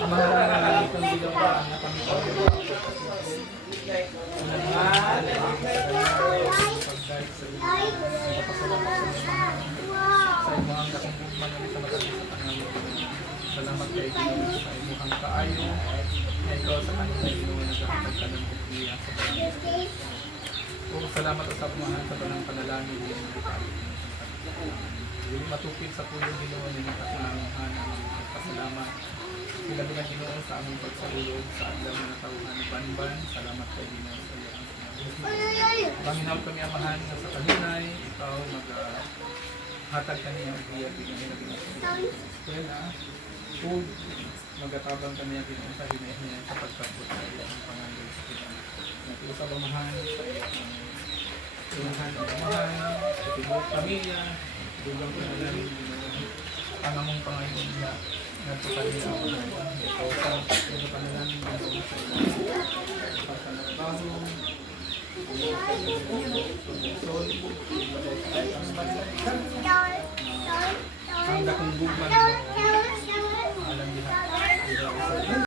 Amahan itong ginawa na kami sa imong nakungkuman kami sa matagis sa Panginoon. Salamat kay Ginoo sa imong kaayo na ikaw sa kanila Ginoo naghatag ka ng bukliya sa Panginoon. O salamat sa pamahan sa banang panalangin din ng matupid sa pulo Ginoo ng kasalangan ng pasalamat. Sila din ang Ginoo sa aming pagsalulog sa adlaw na tawhan ni Banban. Salamat kay Ginoo sa iyong Panginoon kami amahan nga sa kaninay, ikaw hatag kami ang biyag din sa eskwela. Food, magatabang kami ang Ginoo sa hinahin sa pagkabot sa iyong pangalan sa Ginoo. Natin sa pamahan sa iyong tunahan ng pamahan, sa tibok pamilya, dugang ko na lang ang among Panginoon na nagpapalila ako na ikaw sa iyong panalan ng Ginoo sa iyong pagkanabaho, ang dakong buman